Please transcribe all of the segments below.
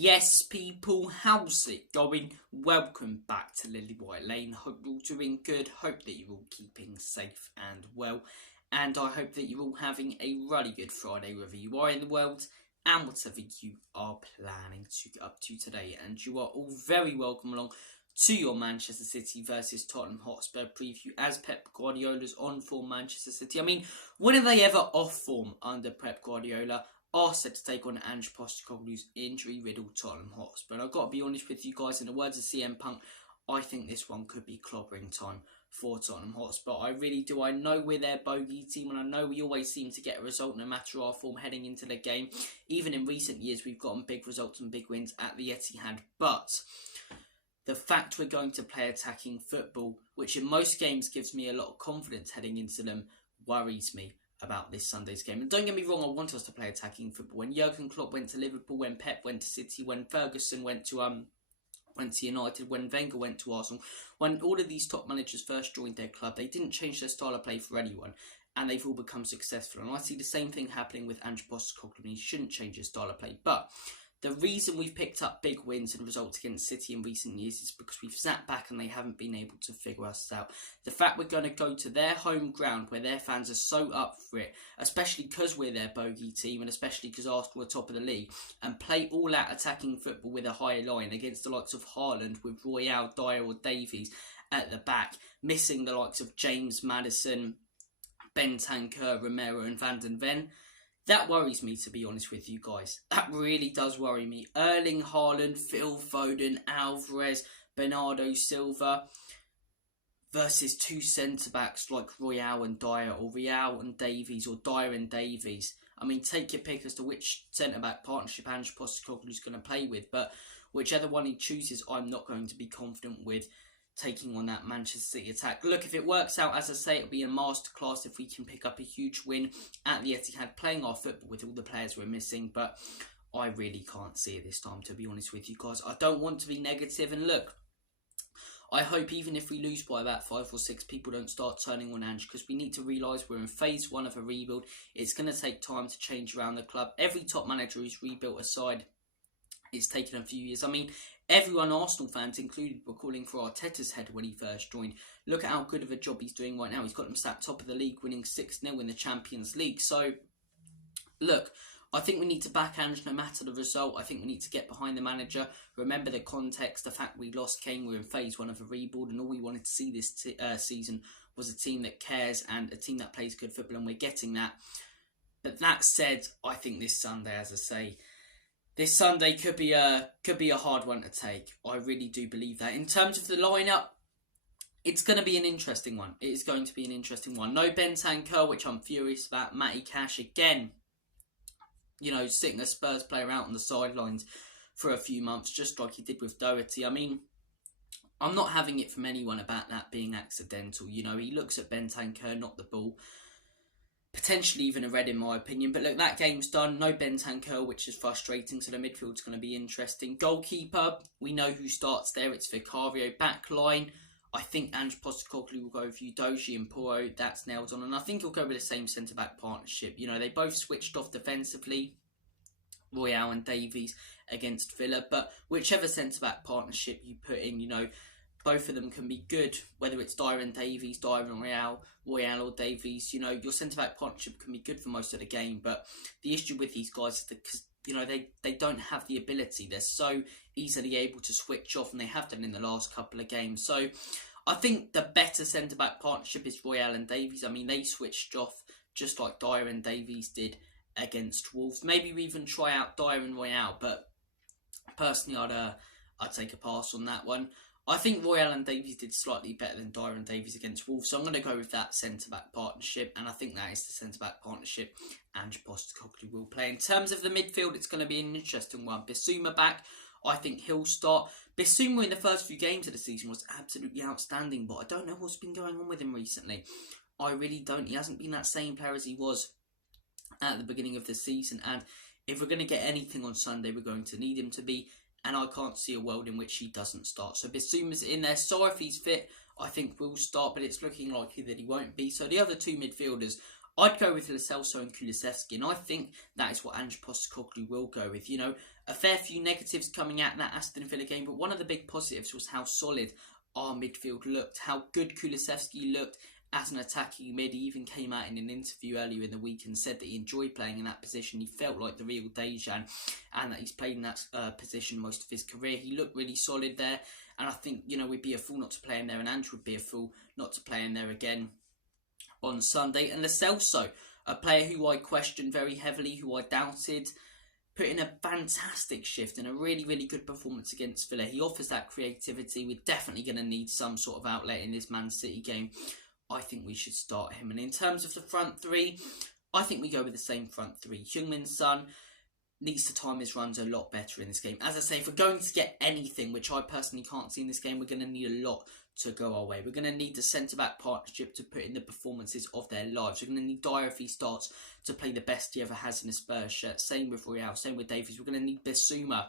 Yes, people, how's it going? Welcome back to Lily White Lane. Hope you're all doing good. Hope that you're all keeping safe and well. And I hope that you're all having a really good Friday, wherever you are in the world, and whatever you are planning to get up to today. And you are all very welcome along to your Manchester City versus Tottenham Hotspur preview as Pep Guardiola's on form Manchester City. I mean, when are they ever off form under Pep Guardiola? Are set to take on Ange Postecoglou's injury-riddled Tottenham Hotspur. And I've got to be honest with you guys, in the words of CM Punk, I think this one could be clobbering time for Tottenham Hotspur. I really do. I know we're their bogey team, and I know we always seem to get a result no matter our form heading into the game. Even in recent years, we've gotten big results and big wins at the Etihad. But the fact we're going to play attacking football, which in most games gives me a lot of confidence heading into them, worries me about this Sunday's game. And don't get me wrong, I want us to play attacking football. When Jurgen Klopp went to Liverpool, when Pep went to City, when Ferguson went to United, when Wenger went to Arsenal, when all of these top managers first joined their club, they didn't change their style of play for anyone, and they've all become successful. And I see the same thing happening with Ange Postecoglou. He shouldn't change his style of play. But the reason we've picked up big wins and results against City in recent years is because we've sat back and they haven't been able to figure us out. The fact we're going to go to their home ground where their fans are so up for it, especially because we're their bogey team and especially because Arsenal are top of the league, and play all-out attacking football with a higher line against the likes of Haaland with Royale, Dyer or Davies at the back, missing the likes of James, Maddison, Bentancur, Romero and Van den Ven. That worries me, to be honest with you guys. That really does worry me. Erling Haaland, Phil Foden, Alvarez, Bernardo Silva versus two centre-backs like Royale and Dyer, or Royale and Davies, or Dyer and Davies. I mean, take your pick as to which centre-back partnership Ange Postecoglou is going to play with, but whichever one he chooses, I'm not going to be confident with taking on that Manchester City attack. Look, if it works out, as I say, it'll be a masterclass if we can pick up a huge win at the Etihad, playing our football with all the players we're missing, but I really can't see it this time, to be honest with you guys. I don't want to be negative, and look, I hope even if we lose by about 5 or 6, people don't start turning on Ange, because we need to realise we're in phase 1 of a rebuild. It's going to take time to change around the club. Every top manager who's rebuilt a side, it's taken a few years. I mean, everyone, Arsenal fans included, were calling for Arteta's head when he first joined. Look at how good of a job he's doing right now. He's got them sat top of the league, winning 6-0 in the Champions League. So, look, I think we need to back Ange no matter the result. I think we need to get behind the manager. Remember the context, the fact we lost Kane. We're in phase 1 of a rebuild, and all we wanted to see this season was a team that cares and a team that plays good football, and we're getting that. But that said, I think this Sunday, as I say, this Sunday could be a hard one to take. I really do believe that. In terms of the lineup, it's going to be an interesting one. It is going to be an interesting one. No Bentancur, which I'm furious about. Matty Cash again, sitting a Spurs player out on the sidelines for a few months, just like he did with Doherty. I mean, I'm not having it from anyone about that being accidental. He looks at Bentancur, not the ball. Potentially even a red, in my opinion. But look, that game's done. No Bentancur, which is frustrating. So the midfield's going to be interesting. Goalkeeper, we know who starts there. It's Vicario. Backline, I think Ange Postecoglou will go with Udogie and Porro. That's nailed on. And I think he'll go with the same centre-back partnership. They both switched off defensively, Royale and Davies against Villa. But whichever centre-back partnership you put in, both of them can be good, whether it's Dyer and Davies, Dyer and Royale or Davies. Your centre-back partnership can be good for most of the game, but the issue with these guys is that, because they don't have the ability. They're so easily able to switch off, and they have done in the last couple of games. So I think the better centre-back partnership is Royale and Davies. I mean, they switched off just like Dyer and Davies did against Wolves. Maybe we even try out Dyer and Royale, but personally I'd take a pass on that one. I think Royale and Davies did slightly better than Dyer and Davies against Wolves, so I'm going to go with that centre-back partnership, and I think that is the centre-back partnership Ange Postecoglou will play. In terms of the midfield, it's going to be an interesting one. Bissouma back, I think he'll start. Bissouma in the first few games of the season was absolutely outstanding, but I don't know what's been going on with him recently. I really don't. He hasn't been that same player as he was at the beginning of the season, and if we're going to get anything on Sunday, we're going to need him to be. And I can't see a world in which he doesn't start. So Bissouma's in there. So if he's fit, I think will start, but it's looking likely that he won't be. So the other two midfielders, I'd go with Lo Celso and Kulusevski, and I think that is what Ange Postecoglou will go with. You know, a fair few negatives coming out in that Aston Villa game, but one of the big positives was how solid our midfield looked, how good Kulusevski looked as an attacking mid. He even came out in an interview earlier in the week and said that he enjoyed playing in that position. He felt like the real Dejan, and that he's played in that position most of his career. He looked really solid there, and I think, you know, we'd be a fool not to play him there, and Ange would be a fool not to play him there again on Sunday. And Lo Celso, a player who I questioned very heavily, who I doubted, put in a fantastic shift and a really, really good performance against Villa. He offers that creativity. We're definitely going to need some sort of outlet in this Man City game. I think we should start him. And in terms of the front three, I think we go with the same front three. Heung-min Son needs to time his runs a lot better in this game. As I say, if we're going to get anything, which I personally can't see in this game, we're going to need a lot to go our way. We're going to need the centre-back partnership to put in the performances of their lives. We're going to need Dyer, if he starts, to play the best he ever has in a Spurs shirt. Same with Royale, same with Davies. We're going to need Bissouma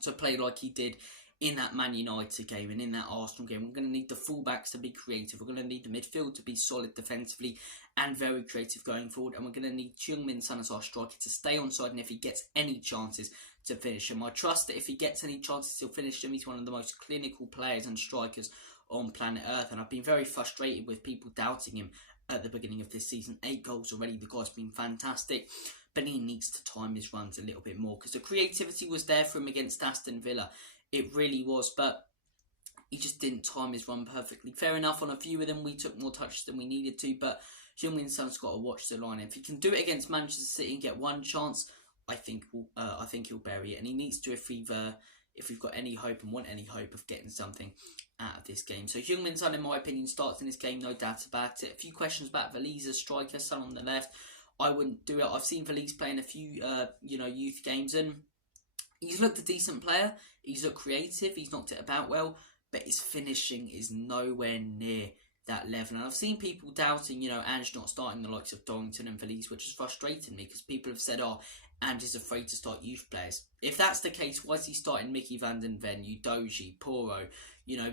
to play like he did in that Man United game and in that Arsenal game. We're going to need the fullbacks to be creative. We're going to need the midfield to be solid defensively and very creative going forward. And we're going to need Heung-min Son as our striker to stay onside, and if he gets any chances, to finish him. I trust that if he gets any chances, he'll finish him. He's one of the most clinical players and strikers on planet Earth, and I've been very frustrated with people doubting him at the beginning of this season. 8 goals already. The guy's been fantastic, but he needs to time his runs a little bit more, because the creativity was there for him against Aston Villa. It really was, but he just didn't time his run perfectly. Fair enough, on a few of them we took more touches than we needed to, but Heung-min Son's got to watch the line. If he can do it against Manchester City and get one chance, I think he'll bury it, and he needs to if we've got any hope and want any hope of getting something out of this game. So Heung-min Son, in my opinion, starts in this game, no doubt about it. A few questions about Veliz as striker, Son on the left. I wouldn't do it. I've seen Veliz play in a few youth games, and he's looked a decent player. He's looked creative. He's knocked it about well, but his finishing is nowhere near that level. And I've seen people doubting, Ange not starting the likes of Dorrington and Veliz, which has frustrated me, because people have said, Ange is afraid to start youth players. If that's the case, why is he starting Mickey van den Ven, Udogie, Poro,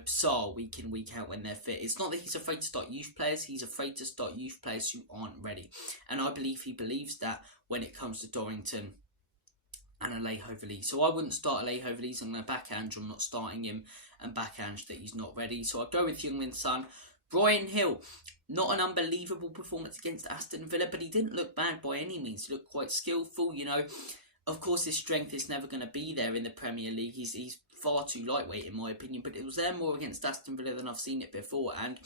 Sarr week in, week out when they're fit? It's not that he's afraid to start youth players. He's afraid to start youth players who aren't ready. And I believe he believes that when it comes to Dorrington and Alejo Veliz. So I wouldn't start Alejo Veliz. I'm going to back Ange on not starting him and back Ange that he's not ready. So I'd go with Heung-min Son. Bryan Hill, not an unbelievable performance against Aston Villa, but he didn't look bad by any means. He looked quite skillful, Of course, his strength is never going to be there in the Premier League. He's far too lightweight, in my opinion, but it was there more against Aston Villa than I've seen it before. And,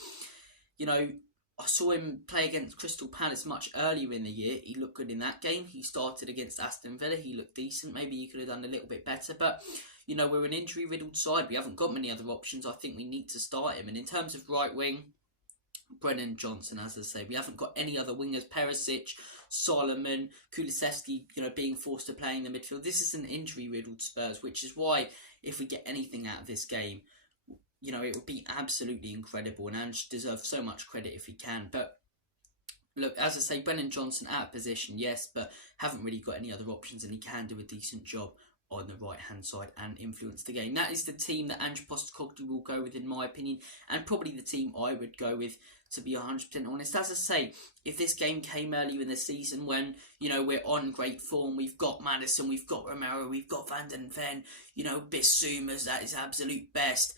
I saw him play against Crystal Palace much earlier in the year. He looked good in that game. He started against Aston Villa. He looked decent. Maybe he could have done a little bit better, but we're an injury-riddled side. We haven't got many other options. I think we need to start him. And in terms of right wing, Brennan Johnson, as I say, we haven't got any other wingers. Perisic, Solomon, Kulusevski, being forced to play in the midfield. This is an injury-riddled Spurs, which is why if we get anything out of this game, it would be absolutely incredible. And Ange deserves so much credit if he can. But look, as I say, Brennan Johnson out of position, yes, but haven't really got any other options, and he can do a decent job on the right-hand side and influence the game. That is the team that Ange Postecoglou will go with, in my opinion, and probably the team I would go with, to be 100% honest. As I say, if this game came earlier in the season when, we're on great form, we've got Maddison, we've got Romero, we've got Van den Ven, Bissouma's at his absolute best,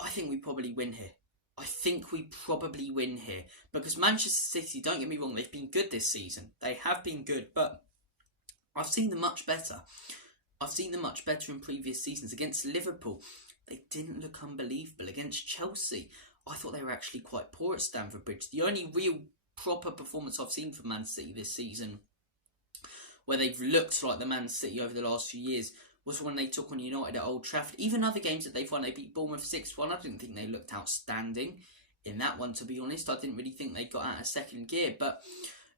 I think we probably win here. I think we probably win here. Because Manchester City, don't get me wrong, they've been good this season. They have been good, but I've seen them much better. I've seen them much better in previous seasons. Against Liverpool, they didn't look unbelievable. Against Chelsea, I thought they were actually quite poor at Stamford Bridge. The only real proper performance I've seen from Man City this season, where they've looked like the Man City over the last few years, was when they took on United at Old Trafford. Even other games that they've won, they beat Bournemouth 6-1. I didn't think they looked outstanding in that one, to be honest. I didn't really think they got out of second gear. But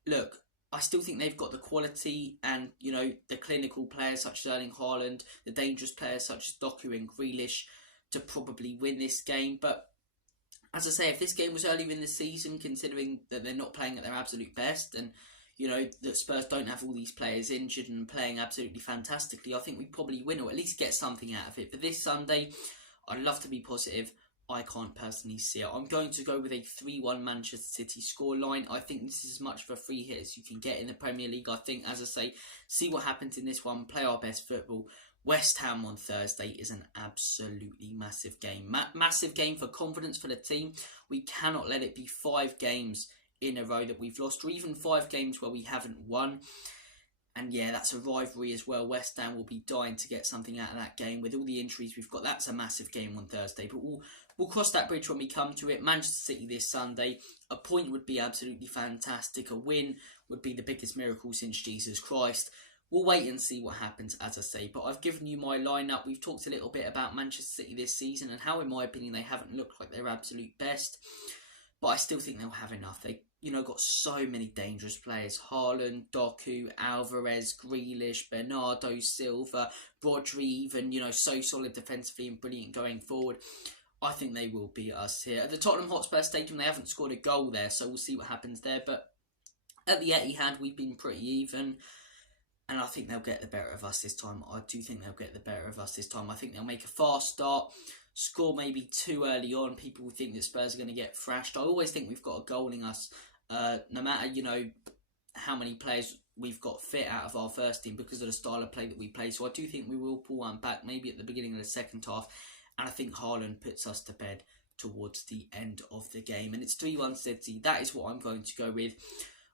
look, I still think they've got the quality and, the clinical players such as Erling Haaland, the dangerous players such as Doku and Grealish to probably win this game. But as I say, if this game was earlier in the season, considering that they're not playing at their absolute best and, that Spurs don't have all these players injured and playing absolutely fantastically, I think we probably win, or at least get something out of it. But this Sunday, I'd love to be positive. I can't personally see it. I'm going to go with a 3-1 Manchester City scoreline. I think this is as much of a free hit as you can get in the Premier League. I think, as I say, see what happens in this one, play our best football. West Ham on Thursday is an absolutely massive game. Massive game for confidence for the team. We cannot let it be 5 games in a row that we've lost, or even 5 games where we haven't won. And yeah, that's a rivalry as well. West Ham will be dying to get something out of that game. With all the injuries we've got, that's a massive game on Thursday. But we'll cross that bridge when we come to it. Manchester City this Sunday. A point would be absolutely fantastic. A win would be the biggest miracle since Jesus Christ. We'll wait and see what happens, as I say. But I've given you my lineup. We've talked a little bit about Manchester City this season and how, in my opinion, they haven't looked like their absolute best. But I still think they'll have enough. They, got so many dangerous players. Haaland, Doku, Alvarez, Grealish, Bernardo Silva, Rodri, even, so solid defensively and brilliant going forward. I think they will beat us here. At the Tottenham Hotspur Stadium, they haven't scored a goal there, so we'll see what happens there. But at the Etihad, we've been pretty even. And I think they'll get the better of us this time. I do think they'll get the better of us this time. I think they'll make a fast start. Score maybe too early on. People will think that Spurs are going to get thrashed. I always think we've got a goal in us. No matter, how many players we've got fit out of our first team because of the style of play that we play. So I do think we will pull one back maybe at the beginning of the second half. And I think Haaland puts us to bed towards the end of the game. And it's 3-1 City. That is what I'm going to go with.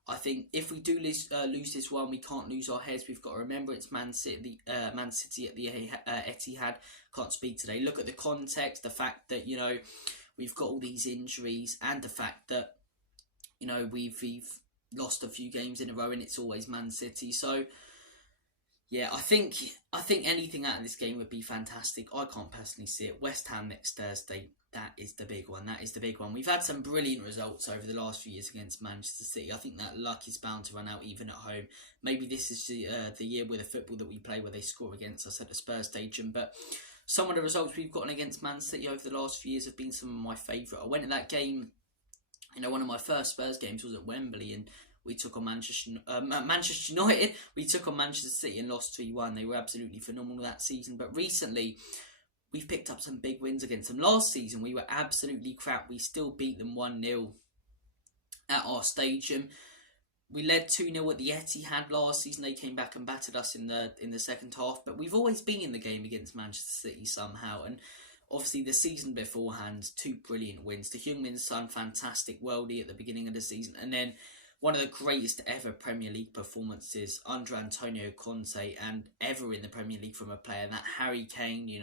I think if we do lose this one, we can't lose our heads. We've got to remember it's Man City at the Etihad. Can't speak today. Look at the context, the fact that, we've got all these injuries and the fact that, we've lost a few games in a row and it's always Man City. So, yeah, I think anything out of this game would be fantastic. I can't personally see it. West Ham next Thursday. That is the big one. That is the big one. We've had some brilliant results over the last few years against Manchester City. I think that luck is bound to run out even at home. Maybe this is the year with the football that we play where they score against us at the Spurs Stadium. But some of the results we've gotten against Man City over the last few years have been some of my favourite. I went to that game, one of my first Spurs games was at Wembley, and we took on Manchester United. We took on Manchester City and lost 3-1. They were absolutely phenomenal that season. But recently, we've picked up some big wins against them. Last season, we were absolutely crap. We still beat them 1-0 at our stadium. We led 2-0 at the Etihad last season. They came back and battered us in the second half. But we've always been in the game against Manchester City somehow. And obviously, the season beforehand, 2 brilliant wins. To Heung-Min Son, fantastic worldie at the beginning of the season. And then one of the greatest ever Premier League performances under Antonio Conte and ever in the Premier League from a player. That Harry Kane,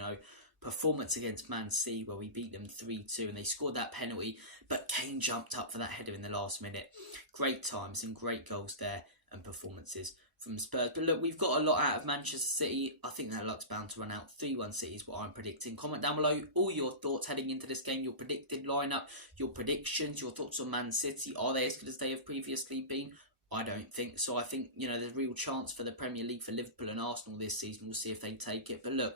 performance against Man City where we beat them 3-2 and they scored that penalty, but Kane jumped up for that header in the last minute. Great times and great goals there and performances from Spurs. But look, we've got a lot out of Manchester City. I think that luck's bound to run out. 3-1 City is what I'm predicting. Comment down below all your thoughts heading into this game, your predicted lineup, your predictions, your thoughts on Man City. Are they as good as they have previously been? I don't think so. I think, there's a real chance for the Premier League for Liverpool and Arsenal this season. We'll see if they take it. But look,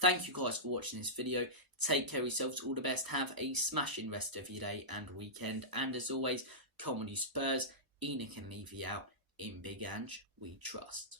thank you guys for watching this video. Take care of yourselves. All the best. Have a smashing rest of your day and weekend. And as always, come on you Spurs. Enoch and Levy out. In Big Ange, we trust.